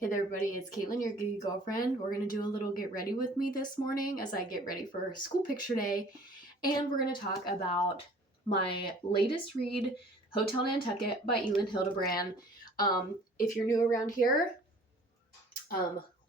Hey there, everybody. It's Caitlin, your geeky girlfriend. We're going to do a little get ready with me this morning as I get ready for school picture day. And we're going to talk about my latest read, Hotel Nantucket by Elin Hildebrand. If you're new around here,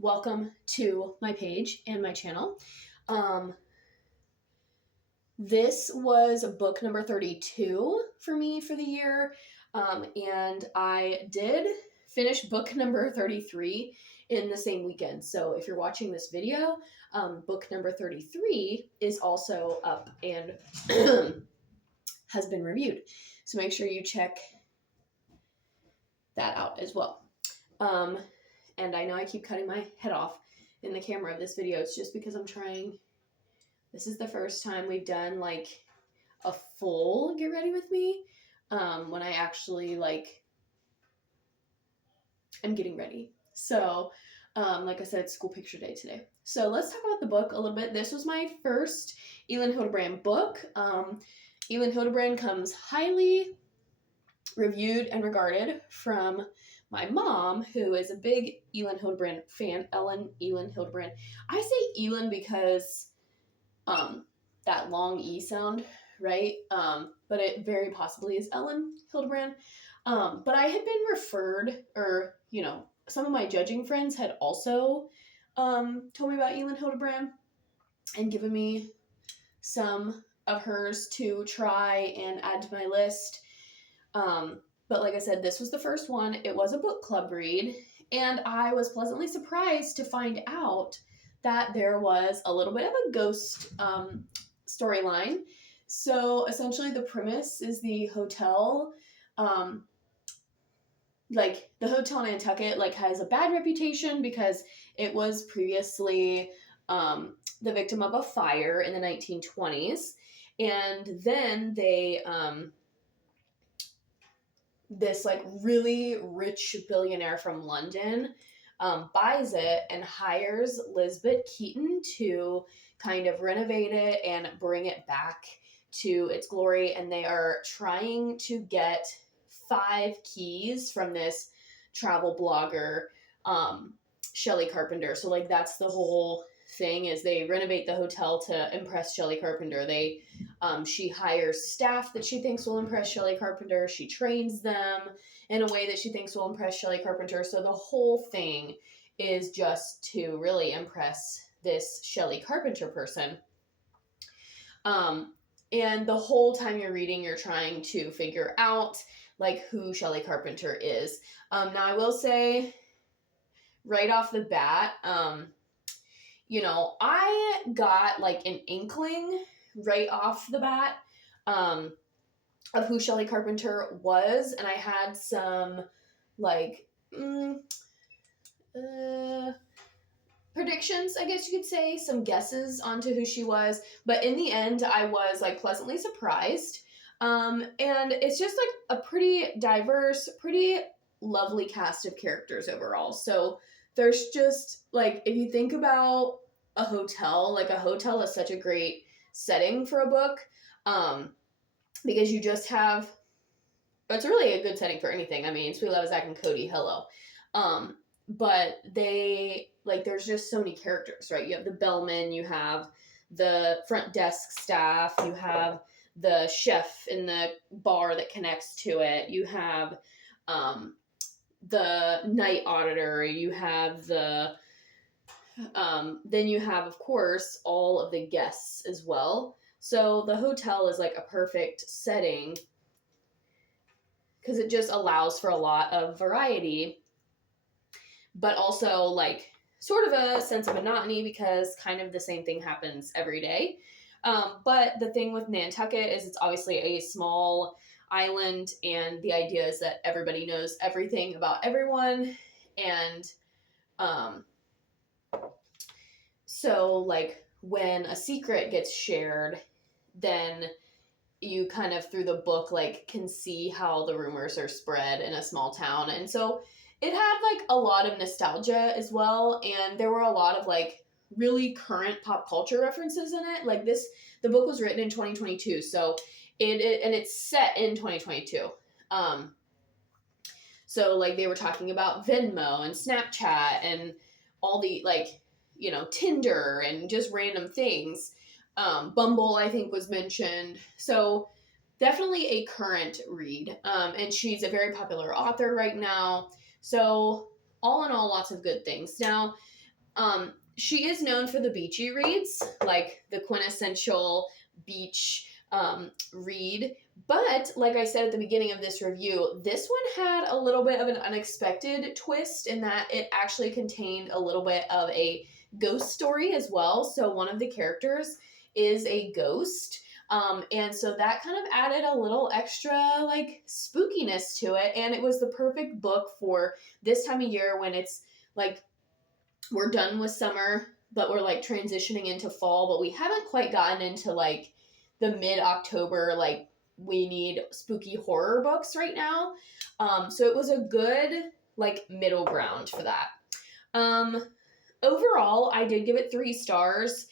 welcome to my page and my channel. This was book number 32 for me for the year. And I did finish book number 33 in the same weekend. So if you're watching this video, book number 33 is also up and has been reviewed. So make sure you check that out as well. And I know I keep cutting my head off in the camera of this video. It's just because I'm trying. This is the first time we've done like a full get ready with me when I actually am getting ready. So like I said, it's school picture day today. So let's talk about the book a little bit. This was my first Elin Hildebrand book. Elin Hildebrand comes highly reviewed and regarded from my mom, who is a big Elin Hildebrand fan. Elin Hildebrand. I say Elin because that long E sound, right? But it very possibly is Elin Hildebrand. But I had been referred, or, some of my judging friends had also told me about Elin Hildebrand and given me some of hers to try and add to my list. But like I said, this was the first one. It was a book club read, and I was pleasantly surprised to find out that there was a little bit of a ghost storyline. So essentially the premise is the hotel, the Hotel Nantucket, has a bad reputation because it was previously the victim of a fire in the 1920s. And then they, this really rich billionaire from London buys it and hires Lisbeth Keaton to kind of renovate it and bring it back to its glory. And they are trying to get 5 keys from this travel blogger, Shelley Carpenter. So that's the whole thing, is they renovate the hotel to impress Shelley Carpenter. She hires staff that she thinks will impress Shelley Carpenter. She trains them in a way that she thinks will impress Shelley Carpenter. So the whole thing is just to really impress this Shelley Carpenter person. And the whole time you're reading, you're trying to figure out who Shelley Carpenter is. Now I will say right off the bat, I got an inkling right off the bat of who Shelley Carpenter was, and I had some predictions, I guess you could say, some guesses onto who she was, but in the end I was pleasantly surprised. And it's just a pretty diverse, pretty lovely cast of characters overall. So there's just if you think about a hotel, a hotel is such a great setting for a book, because you just have, it's really a good setting for anything. I mean, Sweet Love, Zach and Cody, hello. But they, there's just so many characters, right? You have the bellman, you have the front desk staff, you have the chef in the bar that connects to it, you have the night auditor, you have the then you have, of course, all of the guests as well. So the hotel is a perfect setting because it just allows for a lot of variety, but also sort of a sense of monotony because kind of the same thing happens every day. But the thing with Nantucket is it's obviously a small island, and the idea is that everybody knows everything about everyone. And so when a secret gets shared, then you kind of through the book can see how the rumors are spread in a small town. And so it had a lot of nostalgia as well, and there were a lot of really current pop culture references in it. The book was written in 2022, so it's set in 2022. So like they were talking about Venmo and Snapchat and all the like, you know, Tinder and just random things. Bumble, I think, was mentioned. So definitely a current read. And she's a very popular author right now. So all in all, lots of good things. Now, she is known for the beachy reads, like the quintessential beach read. But like I said at the beginning of this review, this one had a little bit of an unexpected twist in that it actually contained a little bit of a ghost story as well. So one of the characters is a ghost. And so that kind of added a little extra like spookiness to it. And it was the perfect book for this time of year when it's like we're done with summer, but we're like transitioning into fall, but we haven't quite gotten into like the mid-October, like we need spooky horror books right now. So it was a good like middle ground for that. Overall, I did give it 3 stars.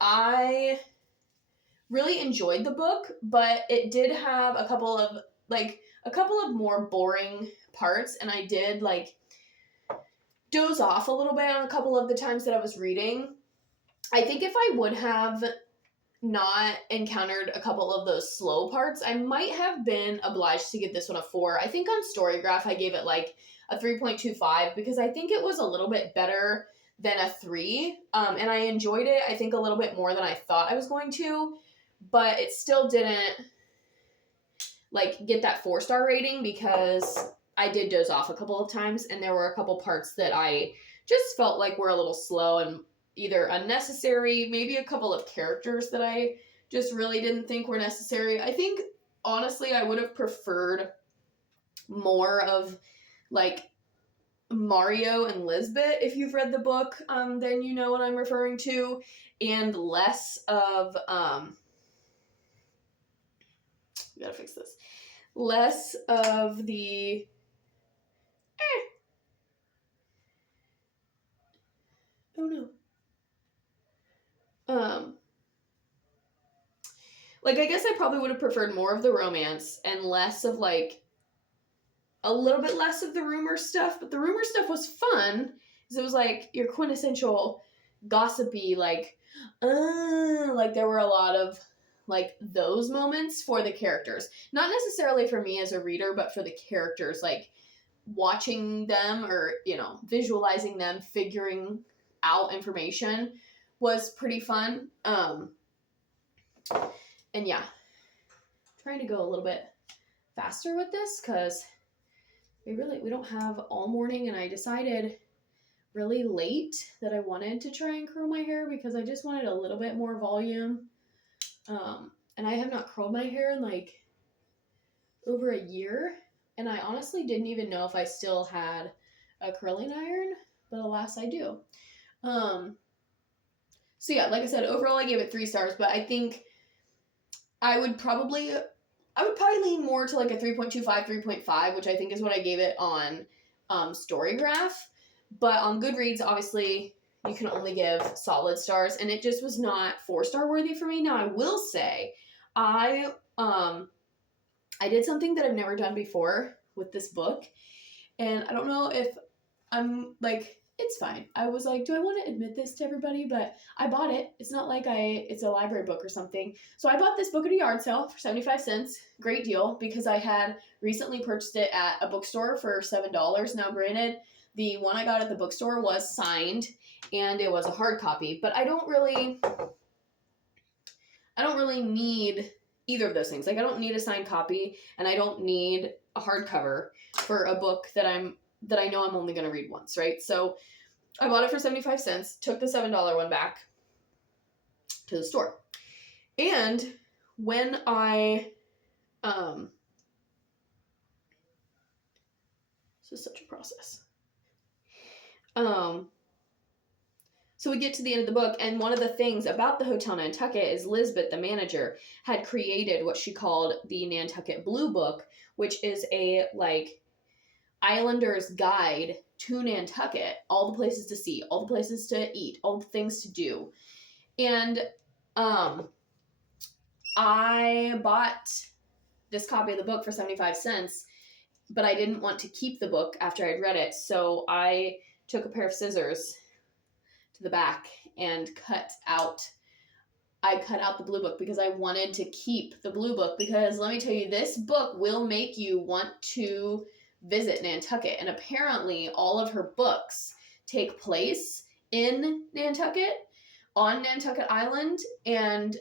I really enjoyed the book, but it did have a couple of more boring parts, and I did like doze off a little bit on a couple of the times that I was reading. I think if I would have not encountered a couple of those slow parts, I might have been obliged to give this one a 4. I think on Storygraph I gave it like a 3.25 because I think it was a little bit better than a 3. And I enjoyed it, I think, a little bit more than I thought I was going to, but it still didn't like get that 4-star rating because I did doze off a couple of times, and there were a couple parts that I just felt like were a little slow and either unnecessary, maybe a couple of characters that I just really didn't think were necessary. I think, honestly, I would have preferred more of, like, Mario and Lisbeth, if you've read the book, then you know what I'm referring to, and less of, gotta fix this, less of the oh no. Like, I guess I probably would have preferred more of the romance and less of, like, a little bit less of the rumor stuff, but the rumor stuff was fun, because it was, like, your quintessential gossipy, like there were a lot of, like, those moments for the characters. Not necessarily for me as a reader, but for the characters, like, watching them or, you know, visualizing them, figuring out information was pretty fun. And yeah, trying to go a little bit faster with this because we don't have all morning, and I decided really late that I wanted to try and curl my hair because I just wanted a little bit more volume. And I have not curled my hair in like over a year, and I honestly didn't even know if I still had a curling iron, but alas I do. So yeah, like I said, overall I gave it 3 stars, but I think I would probably lean more to like a 3.25, 3.5, which I think is what I gave it on Storygraph. But on Goodreads, obviously, you can only give solid stars, and it just was not 4-star worthy for me. Now, I will say, I did something that I've never done before with this book, and I don't know if I'm like, it's fine. I was like, do I want to admit this to everybody? But I bought it. It's not like it's a library book or something. So I bought this book at a yard sale for 75 cents. Great deal, because I had recently purchased it at a bookstore for $7. Now, granted, the one I got at the bookstore was signed and it was a hard copy, but I don't really need either of those things. Like, I don't need a signed copy, and I don't need a hardcover for a book that I know I'm only going to read once, right? So I bought it for 75 cents, took the $7 one back to the store. And when I, this is such a process. So we get to the end of the book, and one of the things about the Hotel Nantucket is Lisbeth, the manager, had created what she called the Nantucket Blue Book, which is a, like, Islander's guide to Nantucket, all the places to see, all the places to eat, all the things to do. And I bought this copy of the book for 75 cents but I didn't want to keep the book after I'd read it, so I took a pair of scissors to the back and I cut out the blue book because I wanted to keep the blue book, because let me tell you, this book will make you want to visit Nantucket. And apparently all of her books take place in Nantucket, on Nantucket Island, and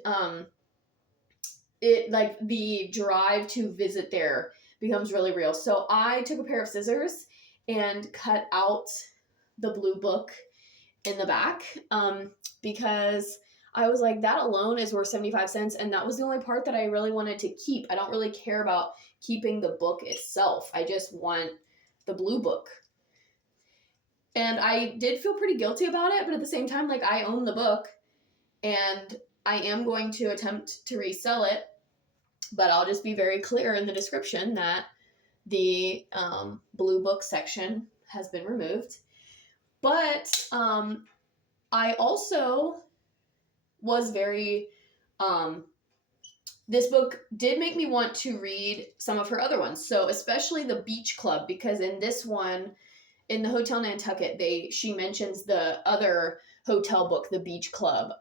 it, like, the drive to visit there becomes really real. So I took a pair of scissors and cut out the blue book in the back, because I was like, that alone is worth 75 cents. And that was the only part that I really wanted to keep. I don't really care about keeping the book itself. I just want the blue book. And I did feel pretty guilty about it, but at the same time, like, I own the book and I am going to attempt to resell it, but I'll just be very clear in the description that the blue book section has been removed. But I also was very, this book did make me want to read some of her other ones. So especially the Beach Club, because in this one, in the Hotel Nantucket, she mentions the other hotel book, the Beach Club,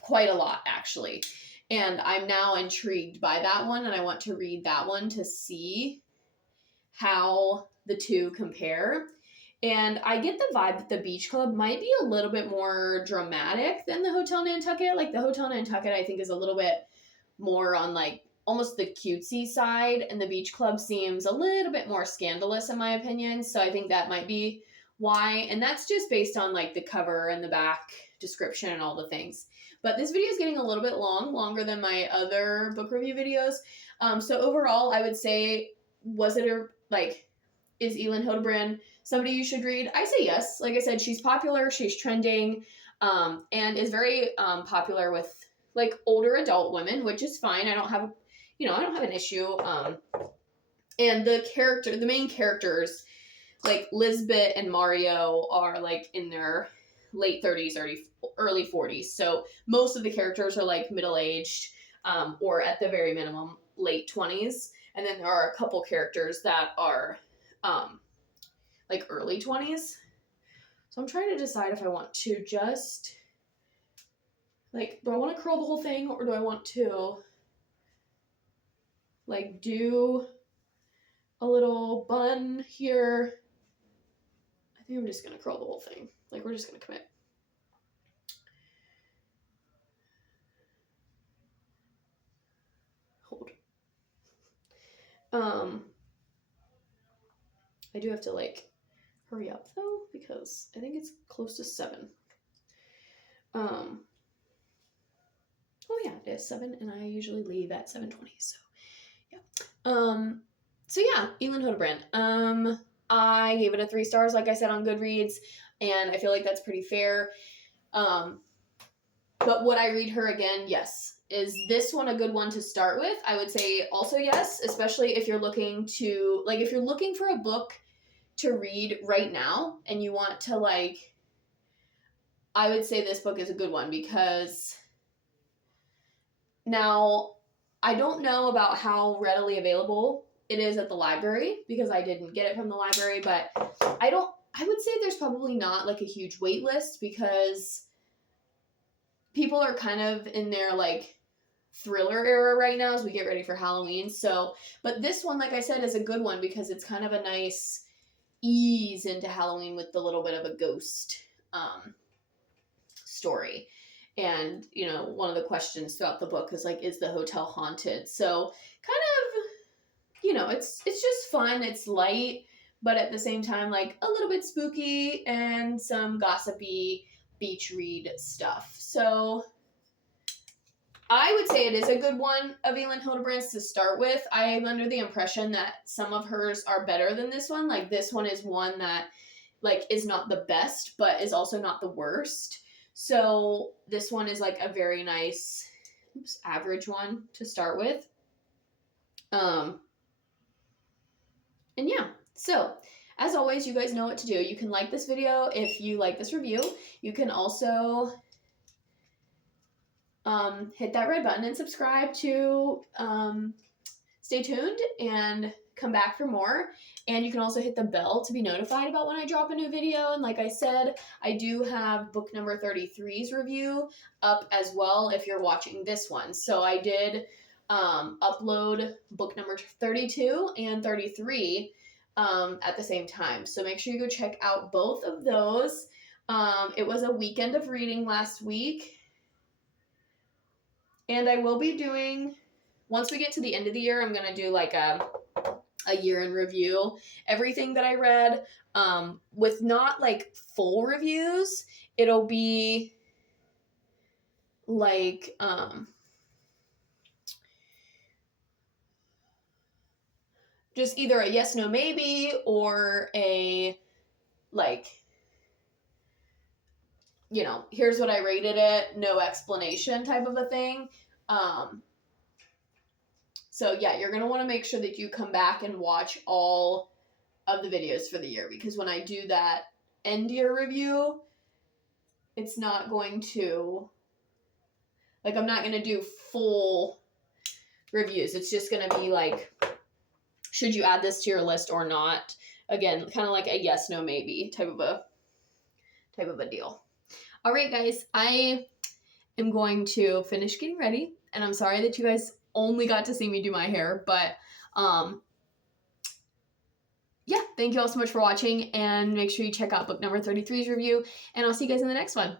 quite a lot actually. And I'm now intrigued by that one, and I want to read that one to see how the two compare. And I get the vibe that the Beach Club might be a little bit more dramatic than the Hotel Nantucket. Like, the Hotel Nantucket, I think, is a little bit more on, like, almost the cutesy side, and the Beach Club seems a little bit more scandalous, in my opinion. So I think that might be why. And that's just based on, like, the cover and the back description and all the things. But this video is getting a little bit longer than my other book review videos. So overall, I would say, is Elin Hilderbrand somebody you should read? I say yes. Like I said, she's popular, she's trending, and is very popular with, like, older adult women, which is fine. I don't have an issue. And the main characters, like Lisbeth and Mario, are, like, in their late 30s, early 40s. So most of the characters are, like, middle-aged, or at the very minimum, late 20s. And then there are a couple characters that are like early 20s. So I'm trying to decide if I want to just, like, do I want to curl the whole thing, or do I want to, like, do a little bun here? I think I'm just going to curl the whole thing. Like, we're just going to commit. Hold. I do have to, like, hurry up though, because I think it's close to 7. Oh yeah, it is 7, and I usually leave at 7:20. So yeah. So yeah, Elin Hilderbrand. I gave it a 3 stars, like I said, on Goodreads, and I feel like that's pretty fair. But would I read her again? Yes. Is this one a good one to start with? I would say also yes, especially if you're looking to, like, if you're looking for a book to read right now and you want to, like, I would say this book is a good one, because now I don't know about how readily available it is at the library, because I didn't get it from the library, but I would say there's probably not, like, a huge wait list, because people are kind of in their, like, thriller era right now as we get ready for Halloween. So, but this one, like I said, is a good one because it's kind of a nice ease into Halloween with the little bit of a ghost story. And, you know, one of the questions throughout the book is, like, is the hotel haunted? So kind of, you know, it's just fun. It's light, but at the same time, like, a little bit spooky and some gossipy beach read stuff. So I would say it is a good one of Elin Hilderbrand's to start with. I am under the impression that some of hers are better than this one. Like, this one is one that, like, is not the best, but is also not the worst. So this one is, like, a very nice, average one to start with. And yeah, so as always, you guys know what to do. You can like this video if you like this review. You can also hit that red button and subscribe to stay tuned and come back for more. And you can also hit the bell to be notified about when I drop a new video. And like I said, I do have book number 33's review up as well if you're watching this one. So I did upload book number 32 and 33 at the same time. So make sure you go check out both of those. It was a weekend of reading last week. And I will be doing, once we get to the end of the year, I'm going to do like a year in review, everything that I read, with not like full reviews. It'll be like, just either a yes, no, maybe, or a like, you know, here's what I rated it, no explanation type of a thing. So yeah, you're going to want to make sure that you come back and watch all of the videos for the year, because when I do that end year review, it's not going to, like, I'm not going to do full reviews. It's just going to be like, should you add this to your list or not? Again, kind of like a yes, no, maybe type of a deal. All right, guys, I am going to finish getting ready, and I'm sorry that you guys only got to see me do my hair, but yeah, thank you all so much for watching, and make sure you check out book number 33's review, and I'll see you guys in the next one.